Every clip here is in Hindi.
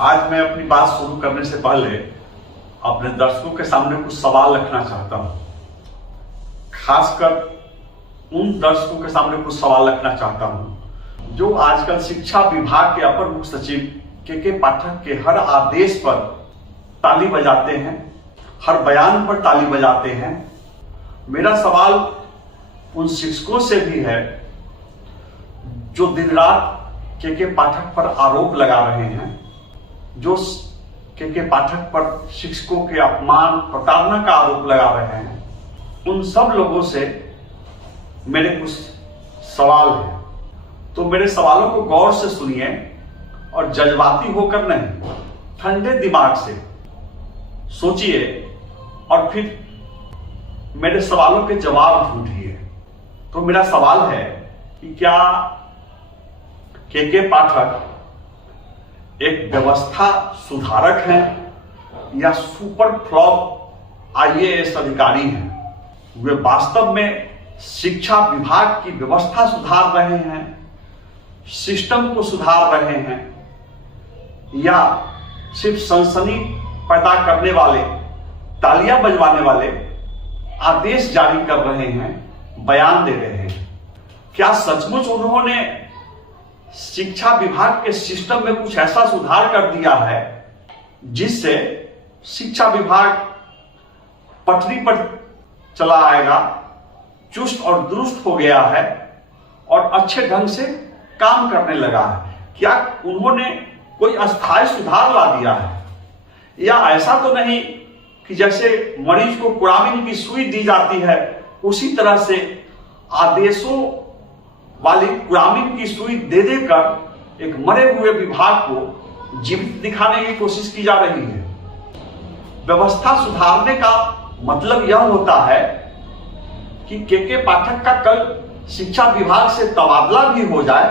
आज मैं अपनी बात शुरू करने से पहले अपने दर्शकों के सामने कुछ सवाल रखना चाहता हूं। खासकर उन दर्शकों के सामने कुछ सवाल रखना चाहता हूं जो आजकल शिक्षा विभाग के अपर मुख्य सचिव के पाठक के हर आदेश पर ताली बजाते हैं, हर बयान पर ताली बजाते हैं। मेरा सवाल उन शिक्षकों से भी है जो दिन रात के पाठक पर आरोप लगा रहे हैं, जो के पाठक पर शिक्षकों के अपमान प्रताड़ना का आरोप लगा रहे हैं। उन सब लोगों से मेरे कुछ सवाल हैं, तो मेरे सवालों को गौर से सुनिए और जज्बाती होकर नहीं, ठंडे दिमाग से सोचिए और फिर मेरे सवालों के जवाब ढूंढिए। तो मेरा सवाल है कि क्या के पाठक एक व्यवस्था सुधारक हैं या सुपर फ्लॉप आईएएस अधिकारी हैं? वे वास्तव में शिक्षा विभाग की व्यवस्था सुधार रहे हैं, सिस्टम को सुधार रहे हैं, या सिर्फ सनसनी पैदा करने वाले, तालियां बजवाने वाले आदेश जारी कर रहे हैं, बयान दे रहे हैं? क्या सचमुच उन्होंने शिक्षा विभाग के सिस्टम में कुछ ऐसा सुधार कर दिया है जिससे शिक्षा विभाग पटरी पर चला आएगा, चुस्त और दुरुस्त हो गया है और अच्छे ढंग से काम करने लगा है? क्या उन्होंने कोई अस्थायी सुधार ला दिया है? या ऐसा तो नहीं कि जैसे मरीज को कुरामिन की सुई दी जाती है उसी तरह से आदेशों वाली कुरामिन की सुई दे देकर एक मरे हुए विभाग को जीवित दिखाने की कोशिश की जा रही है? व्यवस्था सुधारने का मतलब यह होता है कि के पाठक का कल शिक्षा विभाग से तबादला भी हो जाए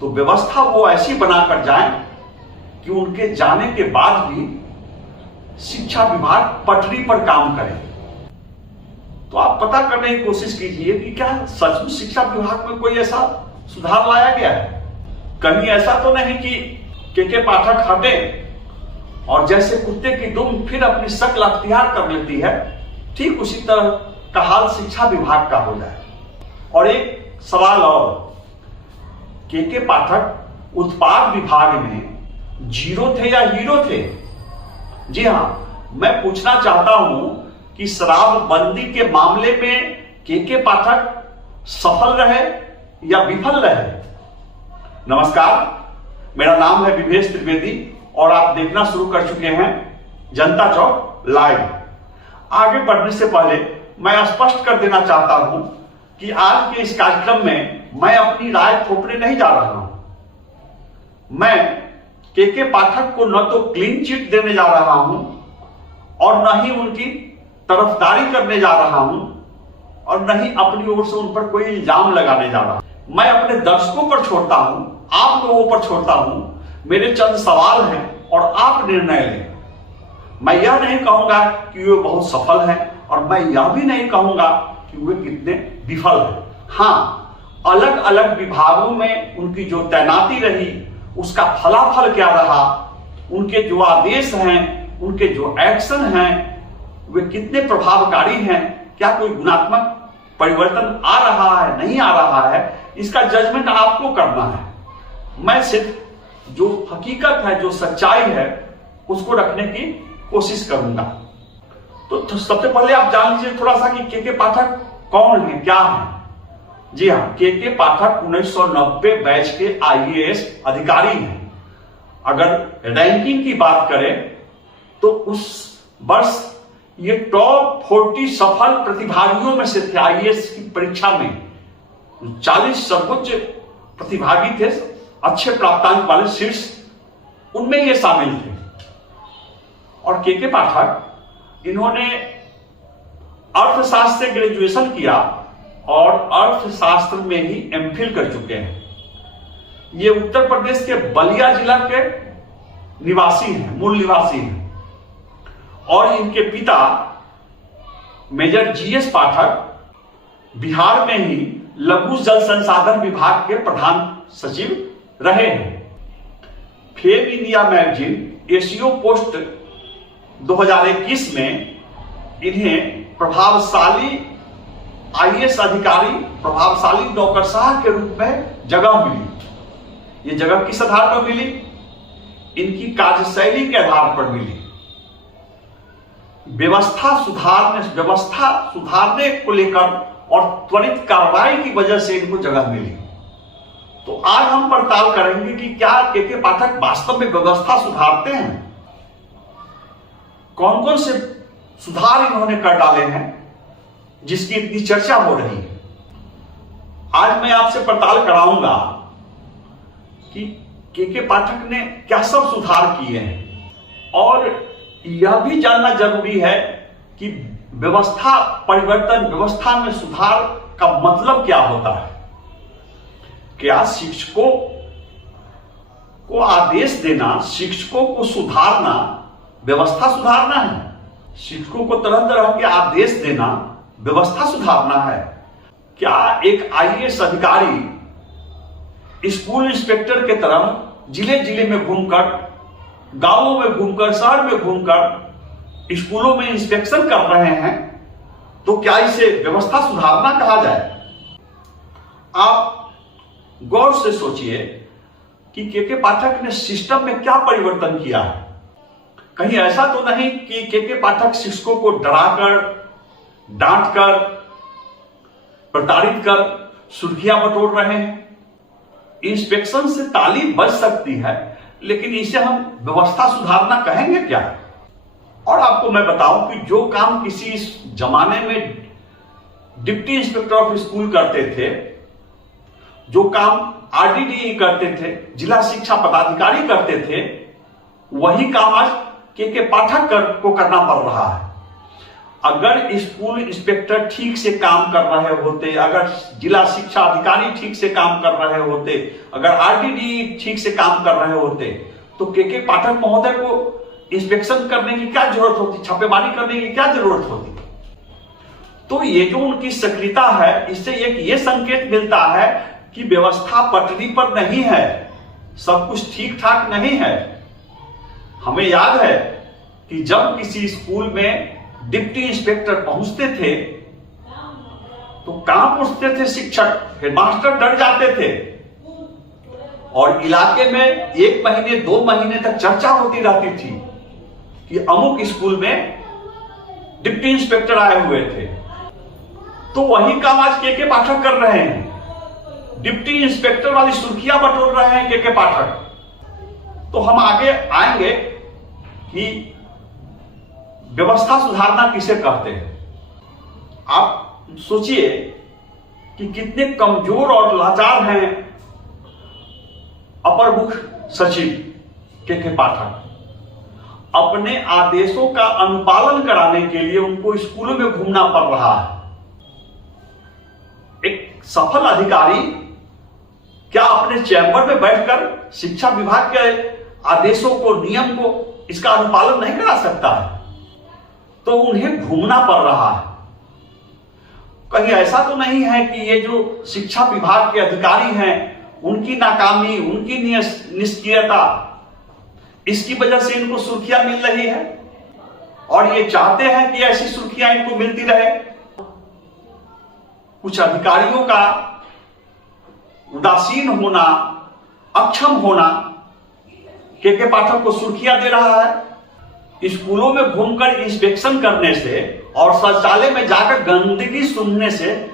तो व्यवस्था वो ऐसी बनाकर जाए कि उनके जाने के बाद भी शिक्षा विभाग पटरी पर काम करे। तो आप पता करने की कोशिश कीजिए कि क्या सचमुच शिक्षा विभाग में कोई ऐसा सुधार लाया गया है? कहीं ऐसा तो नहीं कि के पाठक हटे और जैसे कुत्ते की दुम फिर अपनी शक्ल अख्तियार कर लेती है, ठीक उसी तरह का हाल शिक्षा विभाग का हो जाए। और एक सवाल और, के पाठक उत्पाद विभाग में जीरो थे या हीरो थे? जी हां, मैं पूछना चाहता हूं कि शराबबंदी के मामले में के पाठक सफल रहे या विफल रहे? नमस्कार, मेरा नाम है विवेश त्रिवेदी और आप देखना शुरू कर चुके हैं जनता चौक लाइव। आगे बढ़ने से पहले मैं स्पष्ट कर देना चाहता हूं कि आज के इस कार्यक्रम में मैं अपनी राय थोपने नहीं जा रहा हूं। मैं के पाठक को न तो क्लीन चिट देने जा रहा हूं और न ही उनकी तरफदारी करने जा रहा हूं और न ही अपनी ओर से उन पर कोई इल्जाम लगाने जा रहा हूं। मैं अपने दर्शकों पर छोड़ता हूं, आप लोगों पर छोड़ता हूं। मेरे चंद सवाल हैं और आप निर्णय लें। मैं यह नहीं कहूंगा कि वे बहुत सफल हैं और मैं यह भी नहीं कहूंगा कि वे कितने विफल हैं। हाँ, अलग अलग विभागों में उनकी जो तैनाती रही उसका फलाफल क्या रहा, उनके जो आदेश हैं, उनके जो एक्शन हैं, वे कितने प्रभावकारी हैं, क्या कोई गुणात्मक परिवर्तन आ रहा है, नहीं आ रहा है, इसका जजमेंट आपको करना है। मैं सिर्फ जो हकीकत है, जो सच्चाई है, उसको रखने की कोशिश करूंगा। तो सबसे पहले आप जान लीजिए थोड़ा सा कि के पाठक कौन है, क्या है। जी हाँ, के पाठक 1990 बैच के आईएएस अधिकारी हैं। अगर रैंकिंग की बात करें तो उस वर्ष ये टॉप 40 सफल प्रतिभागियों में से थे। आईएएस की परीक्षा में 40 सर्वोच्च प्रतिभागी थे, अच्छे प्राप्तांक वाले शीर्ष, उनमें ये शामिल थे। और के पाठक इन्होंने अर्थशास्त्र से ग्रेजुएशन किया और अर्थशास्त्र में ही एमफिल कर चुके हैं। ये उत्तर प्रदेश के बलिया जिला के निवासी हैं, मूल निवासी हैं। और इनके पिता मेजर जीएस पाठक बिहार में ही लघु जल संसाधन विभाग के प्रधान सचिव रहे हैं। Fame India magazine SEO post 2021 में इन्हें प्रभावशाली आईएएस अधिकारी, प्रभावशाली नौकरशाह के रूप में जगह मिली। ये जगह किस आधार पर मिली? इनकी कार्यशैली के आधार पर मिली। व्यवस्था सुधारने को लेकर और त्वरित कार्रवाई की वजह से इनको जगह मिली। तो आज हम पड़ताल करेंगे कि क्या के पाठक वास्तव में व्यवस्था सुधारते हैं, कौन कौन से सुधार इन्होंने कर डाले हैं जिसकी इतनी चर्चा हो रही है। आज मैं आपसे पड़ताल कराऊंगा कि के पाठक ने क्या सब सुधार किए हैं, और यह भी जानना जरूरी है कि व्यवस्था परिवर्तन, व्यवस्था में सुधार का मतलब क्या होता है। क्या शिक्षकों को आदेश देना, शिक्षकों को सुधारना व्यवस्था सुधारना है? शिक्षकों को तरह तरह के आदेश देना व्यवस्था सुधारना है? क्या एक आईएएस अधिकारी स्कूल इंस्पेक्टर के तरह जिले जिले में घूमकर, गांवों में घूमकर, शहर में घूमकर स्कूलों में इंस्पेक्शन कर रहे हैं, तो क्या इसे व्यवस्था सुधारना कहा जाए? आप गौर से सोचिए कि के पाठक ने सिस्टम में क्या परिवर्तन किया है। कहीं ऐसा तो नहीं कि के पाठक शिक्षकों को डराकर, डांटकर, प्रताड़ित कर सुर्खियां बटोर रहे हैं। इंस्पेक्शन से तालीम बच सकती है, लेकिन इसे हम व्यवस्था सुधारना कहेंगे क्या? और आपको मैं बताऊं कि जो काम किसी जमाने में डिप्टी इंस्पेक्टर ऑफ स्कूल करते थे, जो काम आरडीडीई करते थे, जिला शिक्षा पदाधिकारी करते थे, वही काम आज के पाठक को करना पड़ रहा है। अगर स्कूल इंस्पेक्टर ठीक से काम कर रहे होते, अगर जिला शिक्षा अधिकारी ठीक से काम कर रहे होते, अगर आरडीडीई ठीक से काम कर रहे होते, तो के पाठक महोदय को इंस्पेक्शन करने की क्या जरूरत होती, छापेमारी करने की क्या जरूरत होती? तो ये जो उनकी सक्रियता है, इससे एक ये संकेत मिलता है कि व्यवस्था पटरी पर नहीं है, सब कुछ ठीक ठाक नहीं है। हमें याद है कि जब किसी स्कूल में डिप्टी इंस्पेक्टर पहुंचते थे तो कहां पहुंचते थे शिक्षक, हेडमास्टर डर जाते थे, और इलाके में 1 महीने 2 महीने तक चर्चा होती रहती थी कि अमुक स्कूल में डिप्टी इंस्पेक्टर आए हुए थे। तो वही काम आज के पाठक कर रहे हैं। डिप्टी इंस्पेक्टर वाली सुर्खियां बटोर रहे हैं के पाठक। तो हम आगे आएंगे कि व्यवस्था सुधारना किसे कहते हैं। आप सोचिए कि कितने कमजोर और लाचार हैं अपर मुख्य सचिव के पाठक। अपने आदेशों का अनुपालन कराने के लिए उनको स्कूलों में घूमना पड़ रहा है। एक सफल अधिकारी क्या अपने चैम्बर में बैठकर शिक्षा विभाग के आदेशों को, नियम को, इसका अनुपालन नहीं करा सकता है? तो उन्हें घूमना पड़ रहा है। कहीं ऐसा तो नहीं है कि ये जो शिक्षा विभाग के अधिकारी हैं, उनकी नाकामी, उनकी निष्क्रियता, इसकी वजह से इनको सुर्खियां मिल रही है और ये चाहते हैं कि ऐसी सुर्खियां इनको मिलती रहे? कुछ अधिकारियों का उदासीन होना, अक्षम होना के पाठक को सुर्खियां दे रहा है। स्कूलों में घूमकर इंस्पेक्शन करने से और शौचालय में जाकर गंदगी सुनने से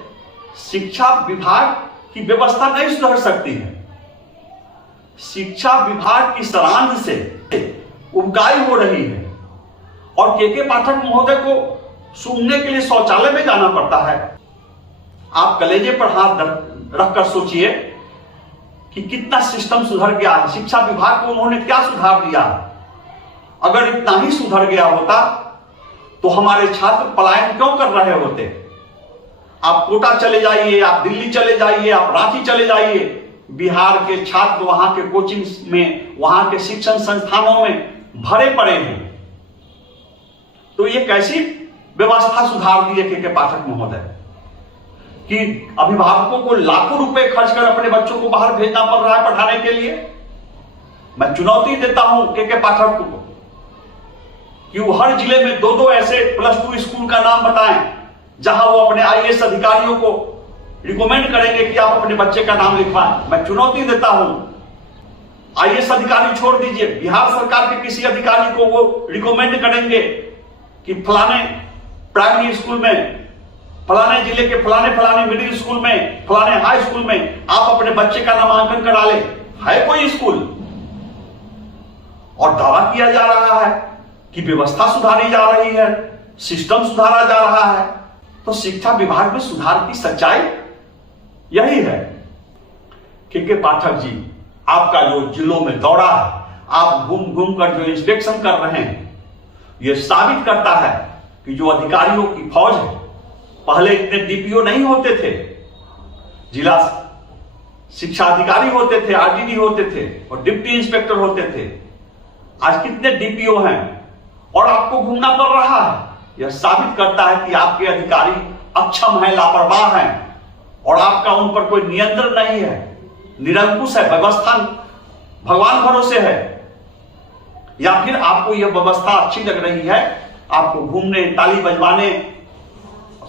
शिक्षा विभाग की व्यवस्था नहीं सुधर सकती है। शिक्षा विभाग की सराहना से उबकाई हो रही है और के पाठक महोदय को सुनने के लिए शौचालय में जाना पड़ता है। आप कलेजे पर हाथ रखकर सोचिए कि कितना सिस्टम सुधर गया है। शिक्षा विभाग को उन्होंने क्या सुधार दिया? अगर इतना ही सुधर गया होता तो हमारे छात्र पलायन क्यों कर रहे होते? आप कोटा चले जाइए, आप दिल्ली चले जाइए, आप रांची चले जाइए, बिहार के छात्र वहां के कोचिंग में, वहां के शिक्षण संस्थानों में भरे पड़े हैं। तो ये कैसी व्यवस्था सुधार दी है के पाठक महोदय कि अभिभावकों को लाखों रुपए खर्च कर अपने बच्चों को बाहर भेजना पड़ रहा है पढ़ाने के लिए? मैं चुनौती देता हूं के पाठक को कि वो हर जिले में 2-2 ऐसे +2 स्कूल का नाम बताएं जहां वो अपने आईएएस अधिकारियों को रिकमेंड करेंगे कि आप अपने बच्चे का नाम लिखवाएं। मैं चुनौती देता हूं, आईएएस अधिकारी छोड़ दीजिए, बिहार सरकार के किसी अधिकारी को वो रिकमेंड करेंगे कि फलाने प्राइमरी स्कूल में, फलाने जिले के फलाने मिडिल स्कूल में, फलाने हाई स्कूल में आप अपने बच्चे का नामांकन करा ले। है कोई स्कूल? और दावा किया जा रहा है कि व्यवस्था सुधारी जा रही है, सिस्टम सुधारा जा रहा है। तो शिक्षा विभाग में सुधार की सच्चाई यही है। के पाठक जी, आपका जो जिलों में दौरा है, आप घूम घूम कर जो इंस्पेक्शन कर रहे हैं, यह साबित करता है कि जो अधिकारियों की फौज है, पहले इतने डीपीओ नहीं होते थे, जिला शिक्षा अधिकारी होते थे, आरडीडी होते थे और डिप्टी इंस्पेक्टर होते थे। आज कितने डीपीओ हैं और आपको घूमना पड़ रहा है। यह साबित करता है कि आपके अधिकारी अक्षम हैं, लापरवाह हैं और आपका उन पर कोई नियंत्रण नहीं है, निरंकुश है, व्यवस्था भगवान भरोसे है। या फिर आपको यह व्यवस्था अच्छी लग रही है, आपको घूमने, ताली बजवाने,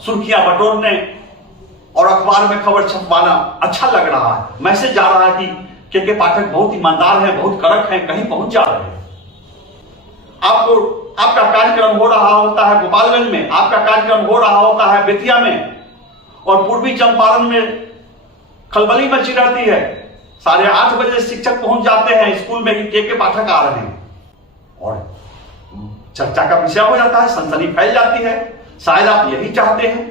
सुर्खियां बटोरने और अखबार में खबर छपवाना अच्छा लग रहा है। मैसेज जा रहा है कि के पाठक बहुत ईमानदार हैं, बहुत कड़क हैं, कहीं पहुंच जा रहे हैं। आपका कार्यक्रम हो रहा होता है गोपालगंज में, आपका कार्यक्रम हो रहा होता है बेतिया में और पूर्वी चंपारण में खलबली मची रहती है। 8:30 बजे शिक्षक पहुंच जाते हैं स्कूल में कि के पाठक आ रहे हैं और चर्चा का विषय हो जाता है, सनसनी फैल जाती है। शायद आप यही चाहते हैं।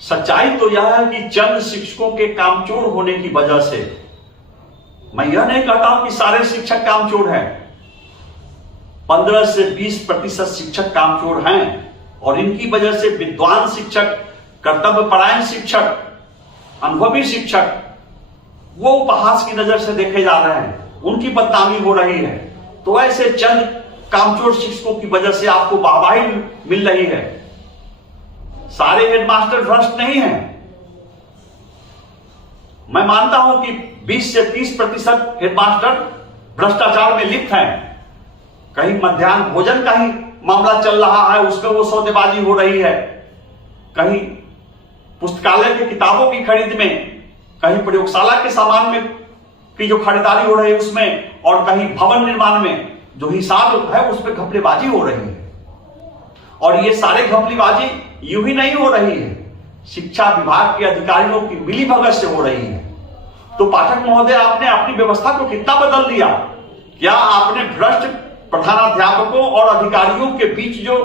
सच्चाई तो यह है कि चंद शिक्षकों के कामचोर होने की वजह से, मैं यह नहीं कहता हूं कि सारे शिक्षक कामचोर हैं, 15 से 20% शिक्षक कामचोर हैं और इनकी वजह से विद्वान शिक्षक, कर्तव्यपरायण शिक्षक, अनुभवी शिक्षक वो उपहास की नजर से देखे जा रहे हैं, उनकी बदनामी हो रही है। तो ऐसे चंद कामचोर शिक्षकों की वजह से आपको वाहवाही मिल रही है। सारे हेडमास्टर भ्रष्ट नहीं हैं। मैं मानता हूं कि 20 से 30% हेडमास्टर भ्रष्टाचार में लिप्त हैं। कहीं मध्याह्न भोजन का ही मामला चल रहा है, उसमें वो सौदेबाजी हो रही है, कहीं पुस्तकालय की किताबों की खरीद में, कहीं प्रयोगशाला के सामान में की जो खरीदारी हो रही है उसमें, और कहीं भवन निर्माण में जो हिसाब है उसमें घपलेबाजी हो रही है। और ये सारे घपलेबाजी यूं ही नहीं हो रही है, शिक्षा विभाग के अधिकारियों की मिलीभगत से हो रही है। तो पाठक महोदय, आपने अपनी व्यवस्था को कितना बदल दिया? क्या आपने भ्रष्ट प्रधानाध्यापकों और अधिकारियों के बीच जो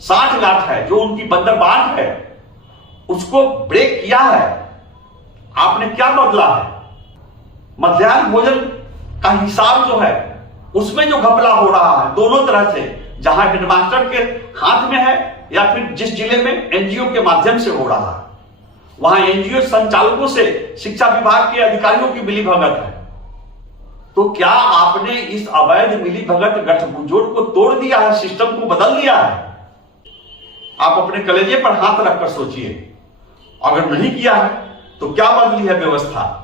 साठ-गांठ है, जो उनकी बंदरबांट है, उसको ब्रेक किया है? आपने क्या बदला है? मध्याह्न भोजन का हिसाब जो है उसमें जो घपला हो रहा है दोनों तरह से, जहां हेडमास्टर के हाथ में है या फिर जिस जिले में एनजीओ के माध्यम से हो रहा है, वहां एनजीओ संचालकों से शिक्षा विभाग के अधिकारियों की मिलीभगत है। तो क्या आपने इस अवैध मिलीभगत गठबंधन को तोड़ दिया है, सिस्टम को बदल दिया है? आप अपने कलेजे पर हाथ रखकर सोचिए। अगर नहीं किया है तो क्या बदली है व्यवस्था?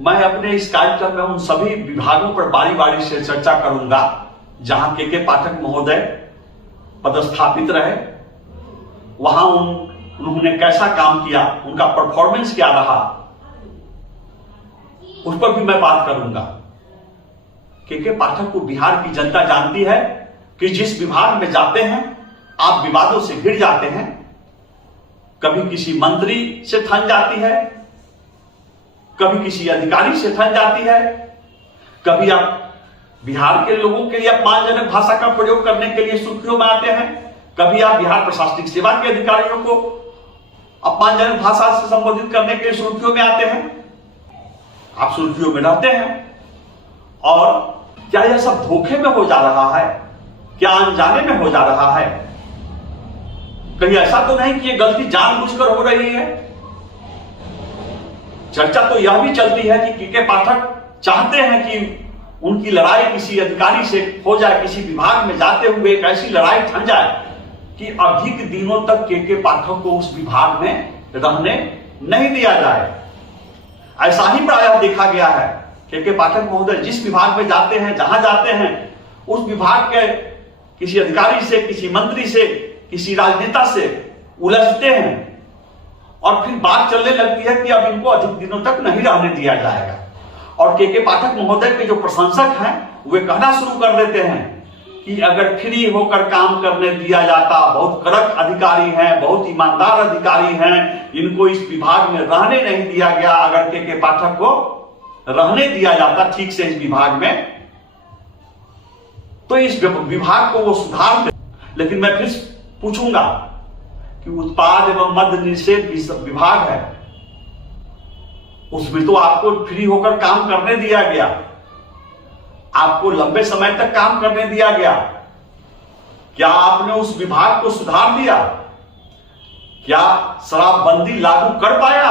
मैं अपने इस कार्यक्रम में उन सभी विभागों पर बारी बारी से चर्चा करूंगा जहां के पाठक महोदय पदस्थापित रहे, वहां उन्होंने कैसा काम किया, उनका परफॉर्मेंस क्या रहा, उस पर भी मैं बात करूंगा। के पाठक को बिहार की जनता जानती है कि जिस विभाग में जाते हैं आप विवादों से घिर जाते हैं। कभी किसी मंत्री से थन जाती है, कभी किसी अधिकारी से थन जाती है, कभी आप बिहार के लोगों के लिए अपमानजनक भाषा का प्रयोग करने के लिए सुर्खियों में आते हैं, कभी आप बिहार प्रशासनिक सेवा के अधिकारियों को अपमानजनक भाषा से संबोधित करने के लिए सुर्खियों में आते हैं। आप सुर्खियों में रहते हैं। और क्या यह सब धोखे में हो जा रहा है? क्या अनजाने में हो जा रहा है? कहीं ऐसा तो नहीं कि यह गलती जानबूझकर हो रही है? चर्चा तो यह भी चलती है कि के पाठक चाहते हैं कि उनकी लड़ाई किसी अधिकारी से हो जाए, किसी विभाग में जाते हुए एक ऐसी लड़ाई ठन जाए कि अधिक दिनों तक के पाठक को उस विभाग में रहने नहीं दिया जाए। ऐसा ही प्रायः देखा गया है के पाठक महोदय जिस विभाग में जाते हैं, जहां जाते हैं, उस विभाग के किसी अधिकारी से, किसी मंत्री से, किसी राजनेता से उलझते हैं और फिर बात चलने लगती है कि अब इनको अधिक दिनों तक नहीं रहने दिया जाएगा। और के पाठक महोदय के जो प्रशंसक हैं वे कहना शुरू कर देते हैं कि अगर फ्री होकर काम करने दिया जाता, बहुत कड़क अधिकारी हैं, बहुत ईमानदार अधिकारी हैं, इनको इस विभाग में रहने नहीं दिया गया, अगर के पाठक को रहने दिया जाता ठीक से इस विभाग में तो इस विभाग को वो सुधारते। लेकिन मैं फिर पूछूंगा कि उत्पाद एवं मद्य निषेध विभाग है, उसमें तो आपको फ्री होकर काम करने दिया गया, आपको लंबे समय तक काम करने दिया गया। क्या आपने उस विभाग को सुधार दिया? क्या शराबबंदी लागू कर पाया?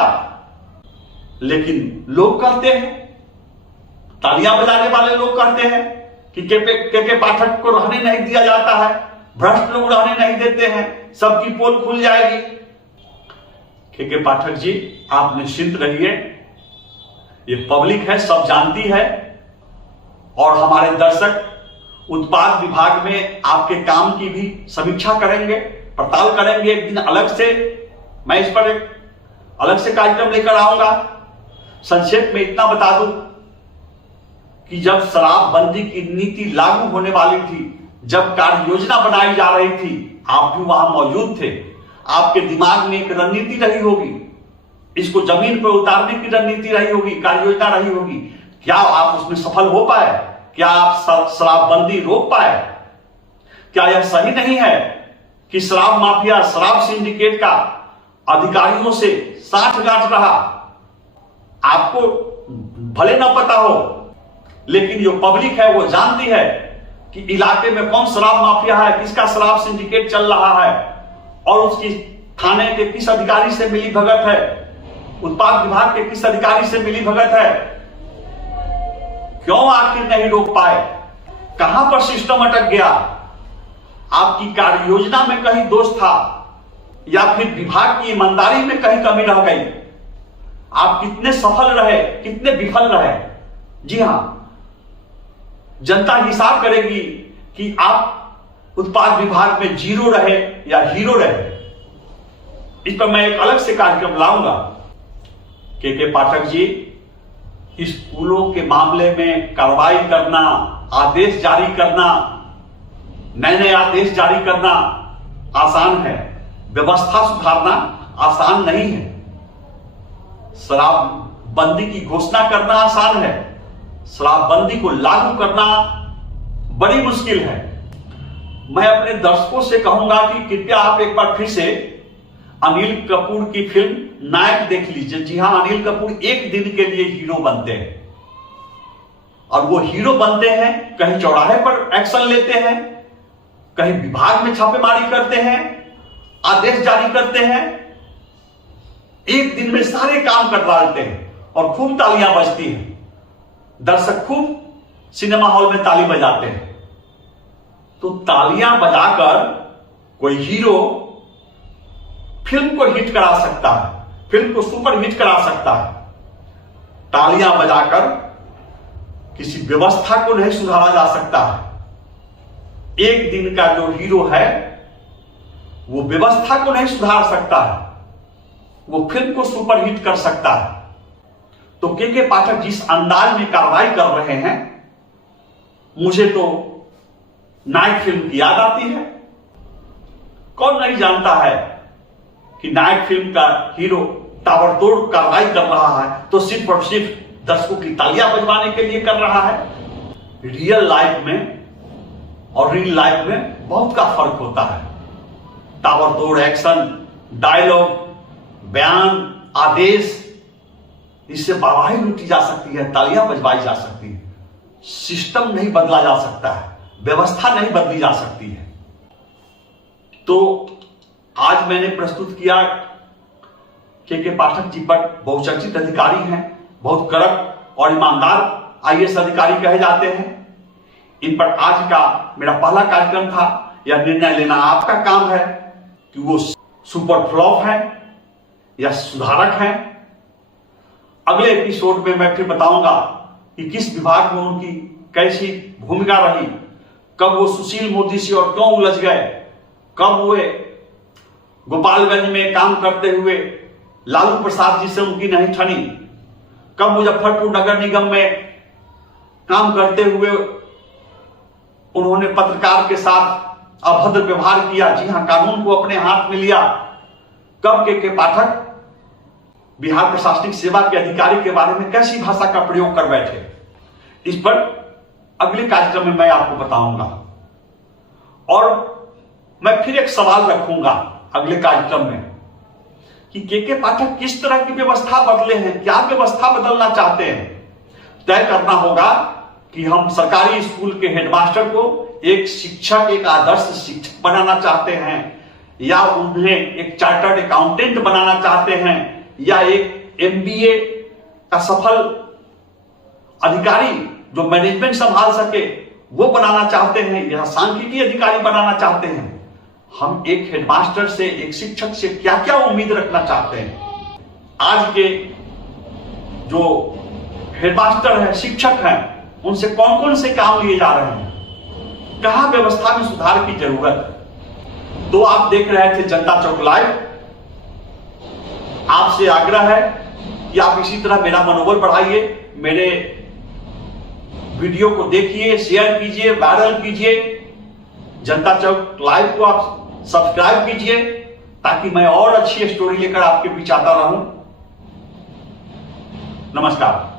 लेकिन लोग कहते हैं, तालियां बजाने वाले लोग कहते हैं कि के पाठक को रहने नहीं दिया जाता है, भ्रष्ट लोग रहने नहीं देते हैं, सबकी पोल खुल जाएगी। के पाठक जी, आप निश्चिंत रहिए, ये पब्लिक है, सब जानती है और हमारे दर्शक उत्पाद विभाग में आपके काम की भी समीक्षा करेंगे, पड़ताल करेंगे। एक दिन अलग से मैं इस पर एक अलग से कार्यक्रम लेकर आऊंगा। संक्षेप में इतना बता दूं कि जब शराबबंदी की नीति लागू होने वाली थी, जब कार्य योजना बनाई जा रही थी, आप भी वहां मौजूद थे। आपके दिमाग में एक रणनीति रही होगी, इसको जमीन पर उतारने की रणनीति रही होगी, कार्य योजना रही होगी। क्या आप उसमें सफल हो पाए? क्या आप शराबबंदी रोक पाए? क्या यह सही नहीं है कि शराब माफिया, शराब सिंडिकेट का अधिकारियों से साठगांठ रहा? आपको भले ना पता हो, लेकिन जो पब्लिक है वो जानती है कि इलाके में कौन शराब माफिया है, किसका शराब सिंडिकेट चल रहा है और उसकी थाने के किस अधिकारी से मिली भगत है, उत्पाद विभाग के किस अधिकारी से मिली भगत है। क्यों आखिर नहीं रोक पाए? कहां पर सिस्टम अटक गया? आपकी कार्य योजना में कहीं दोष था या फिर विभाग की ईमानदारी में कहीं कमी रह गई? आप कितने सफल रहे, कितने विफल रहे? जी हां, जनता हिसाब करेगी कि आप उत्पाद विभाग में जीरो रहे या हीरो रहे। इस पर मैं एक अलग से कार्यक्रम लाऊंगा। के पाठक जी, स्कूलों के मामले में कार्रवाई करना, आदेश जारी करना, नए नए आदेश जारी करना आसान है, व्यवस्था सुधारना आसान नहीं है। शराबबंदी की घोषणा करना आसान है, शराबबंदी को लागू करना बड़ी मुश्किल है। मैं अपने दर्शकों से कहूंगा कि कृपया आप एक बार फिर से अनिल कपूर की फिल्म नायक देख लीजिए। जी हां, अनिल कपूर एक दिन के लिए हीरो बनते हैं और वो हीरो बनते हैं, कहीं चौराहे पर एक्शन लेते हैं, कहीं विभाग में छापेमारी करते हैं, आदेश जारी करते हैं, एक दिन में सारे काम कर डालते हैं और खूब तालियां बजती हैं। दर्शक खूब सिनेमा हॉल में ताली बजाते हैं। तो तालियां बजाकर कोई हीरो फिल्म को हिट करा सकता है, फिल्म को सुपर हिट करा सकता है। तालियां बजाकर किसी व्यवस्था को नहीं सुधारा जा सकता है। एक दिन का जो हीरो है वो व्यवस्था को नहीं सुधार सकता है, वो फिल्म को सुपर हिट कर सकता है। तो के पाठक जिस अंदाज में कार्रवाई कर रहे हैं, मुझे तो नायक फिल्म की याद आती है। कौन नहीं जानता है कि नायक फिल्म का हीरो ताबड़तोड़ कार्रवाई कर रहा है तो सिर्फ और सिर्फ दर्शकों की तालियां बजवाने के लिए कर रहा है। रियल लाइफ में और रियल लाइफ में बहुत का फर्क होता है। ताबड़तोड़ एक्शन, डायलॉग, बयान, आदेश, इससे वाहवाही लूटी जा सकती है, तालियां बजवाई जा सकती है। सिस्टम नहीं बदला जा सकता है, व्यवस्था नहीं बदली जा सकती है। तो आज मैंने प्रस्तुत किया के पाठक जी पर बहुचर्चित अधिकारी हैं, बहुत कड़क और ईमानदार आईएएस अधिकारी कहे जाते हैं। इन पर आज का मेरा पहला कार्यक्रम था। यह निर्णय लेना आपका काम है कि वो सुपर फ्लॉप है या सुधारक है। अगले एपिसोड में मैं फिर बताऊंगा कि किस विभाग में उनकी कैसी भूमिका रही, कब वो सुशील मोदी से और क्यों उलझ गए, कब वे गोपालगंज में काम करते हुए लालू प्रसाद जी से उनकी नहीं ठनी, कब मुजफ्फरपुर नगर निगम में काम करते हुए उन्होंने पत्रकार के साथ अभद्र व्यवहार किया, जी हां, कानून को अपने हाथ में लिया, कब के पाठक बिहार प्रशासनिक सेवा के अधिकारी के बारे में कैसी भाषा का प्रयोग कर बैठे। इस पर अगले कार्यक्रम में मैं आपको बताऊंगा और मैं फिर एक सवाल रखूंगा अगले कार्यक्रम में कि के पाठक किस तरह की व्यवस्था बदले हैं, क्या व्यवस्था बदलना चाहते हैं। तय करना होगा कि हम सरकारी स्कूल के हेडमास्टर को एक शिक्षक, एक आदर्श शिक्षक बनाना चाहते हैं, या उन्हें एक चार्टर्ड अकाउंटेंट बनाना चाहते हैं, या एक MBA का सफल अधिकारी जो मैनेजमेंट संभाल सके वो बनाना चाहते हैं, या सांख्यिकी अधिकारी बनाना चाहते हैं। हम एक हेडमास्टर से, एक शिक्षक से क्या क्या उम्मीद रखना चाहते हैं। आज के जो हेडमास्टर हैं, शिक्षक हैं, उनसे कौन कौन से काम लिए जा रहे हैं, कहां व्यवस्था में सुधार की जरूरत है। तो आप देख रहे थे जनता चौक लाइव। आपसे आग्रह है कि आप इसी तरह मेरा मनोबल बढ़ाइए, मेरे वीडियो को देखिए, शेयर कीजिए, वायरल कीजिए। जनता चौक लाइव को आप सब्सक्राइब कीजिए ताकि मैं और अच्छी स्टोरी लेकर आपके बीच आता रहूं। नमस्कार।